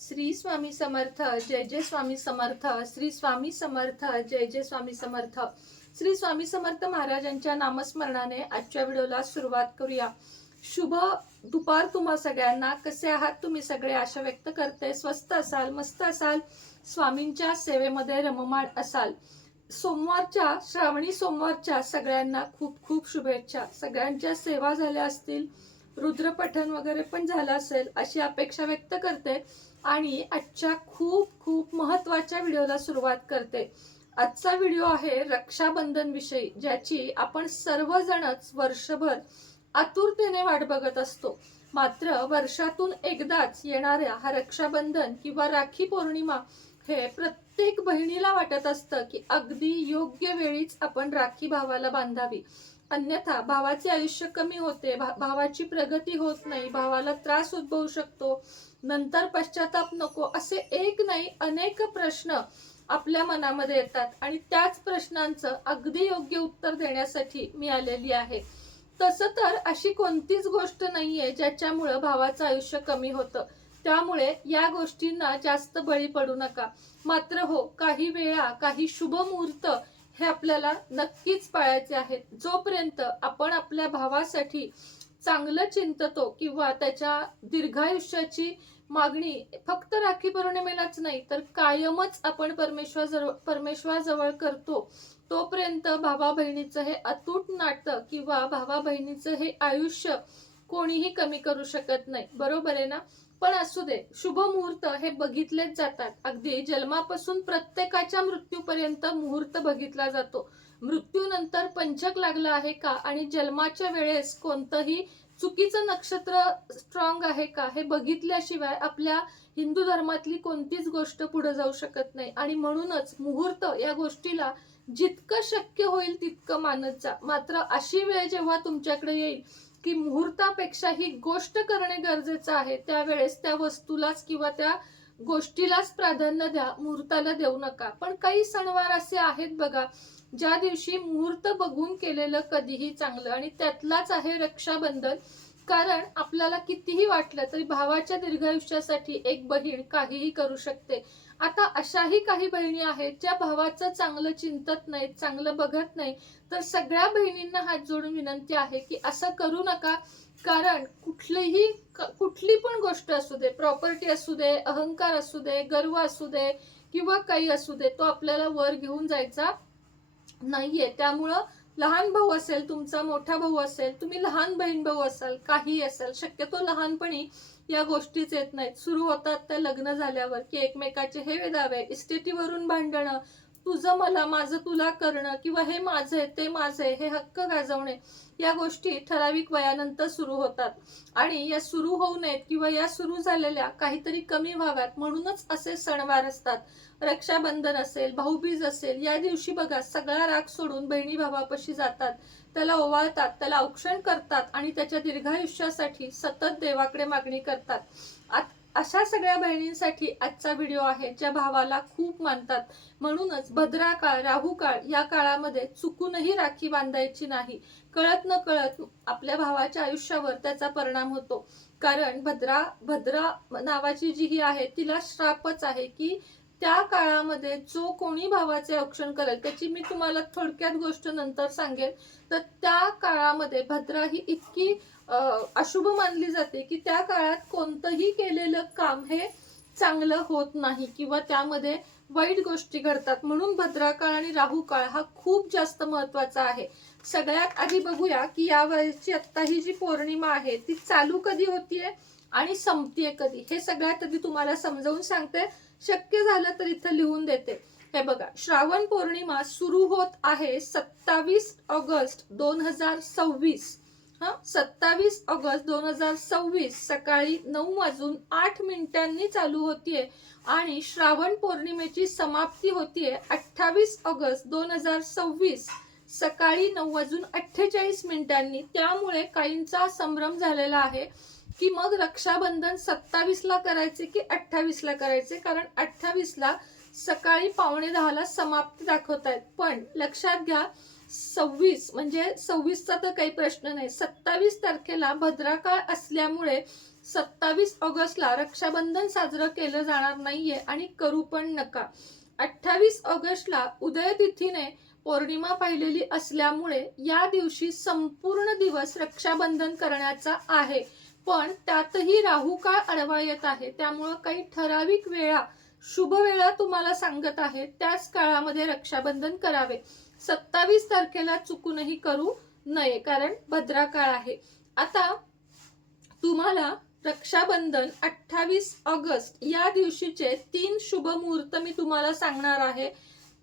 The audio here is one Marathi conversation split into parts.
श्री स्वामी समर्थ, जय जय स्वामी समर्थ. श्री स्वामी समर्थ, जय जय स्वामी समर्थ. श्री स्वामी समर्थ महाराजांच्या नामस्मरणाने आजच्या व्हिडिओला सुरुवात करूया. शुभ दुपार तुम्हा सगळ्यांना. कसे आहात तुम्ही सगळे? आशा व्यक्त करते स्वस्त असाल, मस्त असाल, स्वामींच्या सेवेमध्ये रममाण असाल. श्रावणी सोमवारच्या सगळ्यांना खूप खूप शुभेच्छा. सगळ्यांच्या सेवा झाल्या असतील, रुद्रपठण वगैरे पण झालं असेल अशी अपेक्षा व्यक्त करते आणि आजच्या खूप खूप महत्त्वाच्या व्हिडिओला सुरुवात करते. आजचा व्हिडिओ आहे रक्षाबंधन विषयी, ज्याची आपण सर्वजणच वर्षभर आतुरतेने वाट बघत असतो. मात्र वर्षातून एकदाच येणाऱ्या हा रक्षाबंधन किंवा राखी पौर्णिमा हे प्रत्येक बहिणीला वाटत असतं की अगदी योग्य वेळीच आपण राखी भावाला बांधावी, अन्यथा भावाचे आयुष्य कमी होते, भावाची प्रगती होत नाही, भावाला त्रास उद्भवू शकतो, नंतर पश्चाताप नको, असे एक नाही अनेक प्रश्न आपल्या मनामध्ये येतात. आणि त्याच प्रश्नांचं अगदी योग्य उत्तर देण्यासाठी मी आलेली आहे. तसं तर अशी कोणतीच गोष्ट नाहीये ज्याच्यामुळे भावाचं आयुष्य कमी होतं, त्यामुळे या गोष्टींना जास्त बळी पडू नका. मात्र हो, काही वेळा काही शुभ मुहूर्त हे आपल्याला नक्कीच पाळायचे आहेत. जोपर्यंत आपण आपल्या भावासाठी चांगलं चिंततो किंवा त्याच्या दीर्घायुष्याची मागणी फक्त राखी पौर्णिमेलाच नाही तर कायमच आपण परमेश्वराजवळ करतो, तोपर्यंत भावा बहिणीचं हे अतूट नातं किंवा भावा बहिणीचं हे आयुष्य कोणीही कमी करू शकत नाही. बरोबर आहे ना? पण असू दे, शुभ मुहूर्त हे बघितलेच जातात. अगदी जन्मापासून प्रत्येकाच्या मृत्यूपर्यंत मुहूर्त बघितला जातो. मृत्यूनंतर पंचक लागला आहे का आणि जन्माच्या वेळेस कोणतंही चुकीचं नक्षत्र स्ट्रॉंग आहे का हे बघितल्याशिवाय आपल्या हिंदू धर्मातली कोणतीच गोष्ट पुढे जाऊ शकत नाही. आणि म्हणूनच मुहूर्त या गोष्टीला जितकं शक्य होईल तितकं मानत जा. मात्र अशी वेळ जेव्हा तुमच्याकडे येईल की मुहूर्तापेक्षा ही गोष्ट करणे गरजेचं आहे, त्यावेळेस त्या वस्तूलाच किंवा त्या गोष्टीलाच प्राधान्य द्या, मुहूर्ताला देऊ नका. पण काही सणवार असे आहेत बघा, ज्या दिवशी मुहूर्त बघून केलेलं कधीही चांगलं, आणि त्यातलाच आहे रक्षाबंधन. कारण आपल्याला कितीही वाटलं तरी भावाच्या दीर्घायुष्यासाठी एक बहीण काहीही करू शकते. आता अशाही काही बहिणी आहेत ज्या भावाचं चांगलं चिंतत नाहीत, चांगलं बघत नाही. तर सगळ्या बहिणींना हात जोडून विनंती आहे की असं करू नका. कारण कुठली पण गोष्ट असू दे, प्रॉपर्टी असू दे, अहंकार असू दे, गर्व असू दे किंवा काही असू दे, तो आपल्याला वर घेऊन जायचा नाहीये. त्यामुळं लहान भाऊ असेल तुमचा, मोठा भाऊ असेल, तुम्ही लहान बहीण भाऊ असाल, काही असेल, शक्यतो लहानपणी या गोष्टीच येत नाहीत. सुरू होतात त्या लग्न झाल्यावर की एकमेकाचे हे दावे, इस्टेटीवरून भांडणं, तुझं मला, माझं तुला करणं, किंवा हे माझे ते माझे, हे हक्क गाजवणे. या गोष्टी ठराविक वयानंतर सुरू होतात आणि या सुरू होऊ नयेत किंवा या सुरू झालेल्या काहीतरी कमी व्हाव्यात म्हणूनच असे सणवार असतात. रक्षाबंधन असेल, भाऊबीज असेल, या दिवशी बघा सगळा राग सोडून बहिणी भावापाशी जातात, त्याला ओवाळतात, त्याला औक्षण करतात आणि त्याच्या दीर्घायुष्यासाठी सतत देवाकडे मागणी करतात. अशा सगळ्या बहिणींसाठी आजचा व्हिडिओ आहे, ज्या भावाला खूप मानतात. म्हणूनच भद्रा काळ, राहू काळ या काळामध्ये चुकूनही राखी बांधायची नाही. कळत न कळत आपल्या भावाच्या आयुष्यावर त्याचा परिणाम होतो. कारण भद्रा नावाची जी ही आहे तिला श्रापच आहे की त्या काळामध्ये जो कोणी भावाचे औक्षण करेल, त्याची मी तुम्हाला थोडक्यात गोष्ट नंतर सांगेल. तर त्या काळामध्ये भद्रा ही इतकी अशुभ मानली जाते की त्या काळात कोणतंही केलेलं काम हे चांगलं होत नाही किंवा त्यामध्ये वाईट गोष्टी घडतात. म्हणून भद्रा काळ आणि राहू काळ हा खूप जास्त महत्वाचा आहे. सगळ्यात आधी बघूया की या वेळेची आता ही जी पौर्णिमा आहे ती चालू कधी होतीये आणि संपतीये कधी, हे सगळ्यात आधी तुम्हाला समजावून सांगते. शक्य झालं तर इथं लिहून देते. हे बघा, श्रावण पौर्णिमा सुरू होत आहे 27 ऑगस्ट 2026. 27 ऑगस्ट 2026 सकाळी 9:08 चालू होतीये आणि श्रावण पौर्णिमेची समाप्ती होतीये 28 ऑगस्ट 2026 सकाळी 9:48. त्यामुळे काहींचा संभ्रम झालेला आहे की मग रक्षाबंधन 27 ला करायचे की 28 ला करायचे, कारण 28 ला सकाळी 9:15 समाप्ती दाखवतायत. पण लक्षात घ्या, 26 म्हणजे 26चा तर काही प्रश्न नाही, 27 तारखेला भद्रा काळ असल्यामुळे 27 ऑगस्टला रक्षाबंधन साजरं केलं जाणार नाहीये आणि करू पण नका. 28 ऑगस्टला उदय तिथीने पौर्णिमा पाहिलेली असल्यामुळे या दिवशी संपूर्ण दिवस रक्षाबंधन करण्याचा आहे. पण त्यातही राहू काळ आडवा येत आहे, त्यामुळं काही ठराविक वेळा, शुभ वेळा तुम्हाला सांगत आहे, त्याच काळामध्ये रक्षाबंधन करावे. 27 तारखेला चुकूनही करू नये, कारण भद्रा काळ आहे. आता तुम्हाला रक्षाबंधन 28 ऑगस्ट या दिवशीचे 3 शुभ मुहूर्त मी तुम्हाला सांगणार आहे.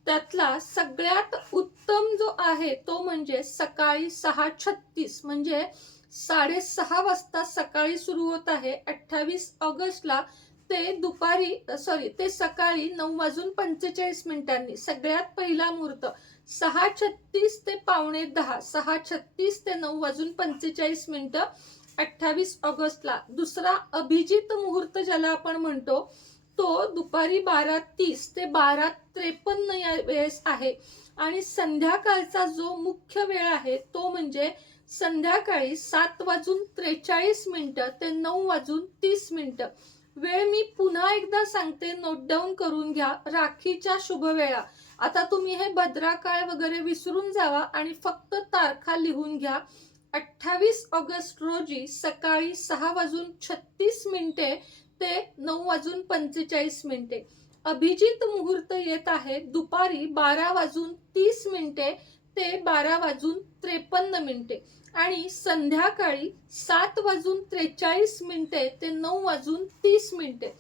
त्यातला सगळ्यात उत्तम जो आहे तो म्हणजे सकाळी 6:36 म्हणजे 6:30 वाजता सकाळी सुरू होत आहे 28 ऑगस्टला ते सकाळी 9:45 सगळ्यात पहिला मुहूर्त 6:36 ते 9:15 6:36 ते 9:45 28 ऑगस्टला. दुसरा अभिजित मुहूर्त ज्याला आपण म्हणतो तो दुपारी 12:30 ते 12:53 या वेळेस आहे. आणि संध्याकाळचा जो मुख्य वेळ आहे तो म्हणजे संध्याकाळी 7:43 ते 9:30. वेळ मी पुन्हा एकदा सांगते, नोट डाऊन करून घ्या. राखीच्या शुभ वेळा. आता तुम्ही हे भद्रा काळ वगैरे विसरून जावा आणि फक्त तारखा लिहून घ्या. 28 ऑगस्ट रोजी सकाळी 6:36 ते 9:45. अभिजित मुहूर्त येत आहे दुपारी 12:30 ते 12:53 आणि संध्याकाळी 7:43 ते 9:30.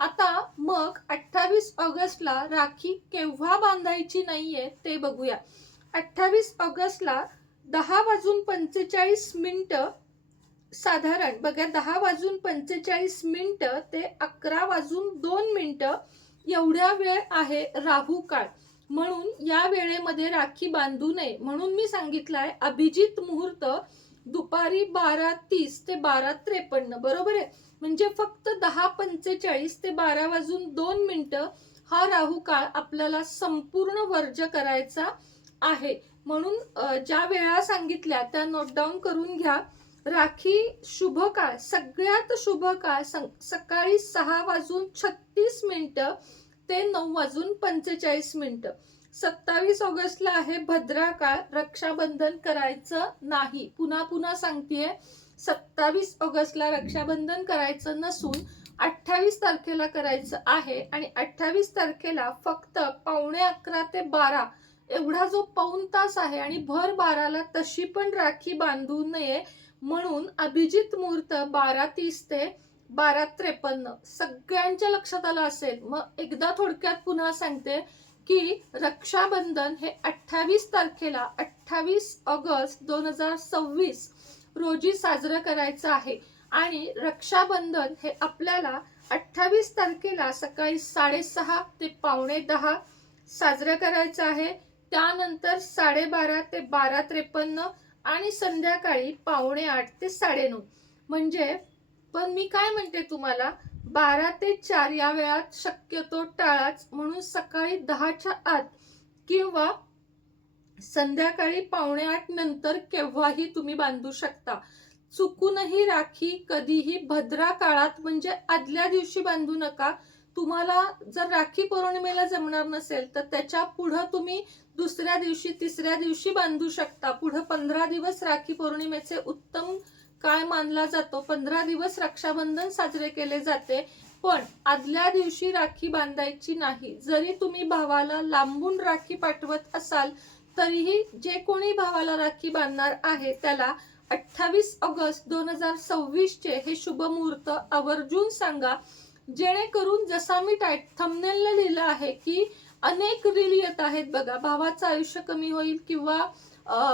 आता मग 28 ऑगस्टला राखी केव्हा बांधायची नाहीये ते बघूया. 28 ऑगस्टला 10:45 साधारण बघा, 10:45 ते 11:02 एवढ्या वेळ आहे राहू काळ. म्हणून या वेळेमध्ये राखी बांधू नये. म्हणून मी सांगितलंय अभिजित मुहूर्त दुपारी 12:30 ते 12:53. बरोबर आहे. म्हणजे फक्त 10:45 ते 12:02 हा राहू काळ आपल्याला संपूर्ण वर्ज्य करायचा आहे. म्हणून ज्या वेळा सांगितल्या त्या नोट डाऊन करून घ्या. राखी शुभ काळ, सगळ्यात शुभ काळ सकाळी 6:36 ते 9:45. 27 ऑगस्टला आहे भद्रा काळ. रक्षाबंधन करायचं नाही. पुन्हा सांगतेय, 27 ऑगस्टला रक्षाबंधन करायचं नसून 28 तारखेला करायचं आहे. आणि 28 तारखेला फक्त 11:15 ते 12 एवढा जो पाऊण तास आहे आणि भर 12ला तशी पण राखी बांधू नये. म्हणून अभिजित मुहूर्त 12:30 ते 12:53. सगळ्यांच्या लक्षात आलं असेल. मग एकदा थोडक्यात पुन्हा सांगते की रक्षाबंधन हे 28 तारखेला 28 ऑगस्ट 2026 रोजी साजरं करायचं आहे. आणि रक्षाबंधन हे आपल्याला 28 तारखेला सकाळी 6:30 ते 9:15 साजरं करायचं आहे. त्यानंतर 12:30 ते 12:53 आणि संध्याकाळी 7:45 ते 9:30. म्हणजे पण मी काय म्हणते तुम्हाला, 12 ते 4 या वेळात शक्यतो टाळाच. म्हणून सकाळी 10च्या आत किंवा संध्याकाळी 7:45 नंतर केव्हाही तुम्ही बांधू शकता. चुकूनही राखी कधीही भद्रा काळात म्हणजे आदल्या दिवशी बांधू नका. तुम्हाला जर राखी पौर्णिमेला जमणार नसेल तर त्याच्या पुढं तुम्ही दुसऱ्या दिवशी, तिसऱ्या दिवशी बांधू शकता. पुढं 15 दिवस राखी पौर्णिमेचे उत्तम काळ मानला जातो. 15 दिवस रक्षाबंधन साजरे केले जाते. पण आदल्या दिवशी राखी बांधायची नाही. जरी तुम्ही भावाला लांबून राखी पाठवत असाल तरीही जे कोणी भावाला राखी बांधणार आहे त्याला 28 ऑगस्ट 2026 चे हे शुभ मुहूर्त आवर्जून सांगा. जेणेकरून जसा मी थंबनेलला लिहिलं आहे की अनेक रील येत आहेत बघा, भावाचं आयुष्य कमी होईल किंवा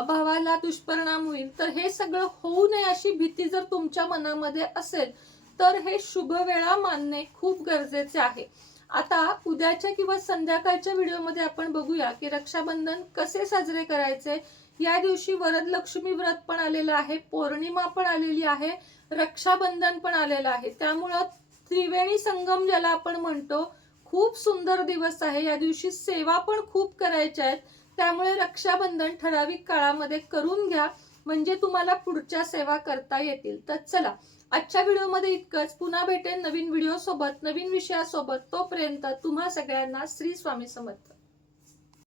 भावाला दुष्परिणाम होईल. तर हे सगळं होऊ नये अशी भीती जर तुमच्या मनामध्ये असेल तर हे शुभ वेळा मानणे खूप गरजेचे आहे. आता उद्याच्या किंवा संध्याकाळच्या व्हिडिओमध्ये आपण बघूया की रक्षाबंधन कसे साजरे करायचे. या दिवशी वरदलक्ष्मी व्रत पण आलेलं आहे, पौर्णिमा पण आलेली आहे, रक्षाबंधन पण आलेलं आहे. त्यामुळं त्रिवेणी संगम ज्याला आपण म्हणतो, खूप सुंदर दिवस आहे. या दिवशी सेवा पण खूप करायच्या आहेत. त्यामुळे रक्षाबंधन ठराविक काळामध्ये करून घ्या म्हणजे तुम्हाला पुढच्या सेवा करता येतील. तर चला, आजच्या व्हिडिओमध्ये इतकंच. पुन्हा भेटेन नवीन व्हिडिओ सोबत, नवीन विषयासोबत. तोपर्यंत तुम्हा सगळ्यांना श्री स्वामी समर्थ.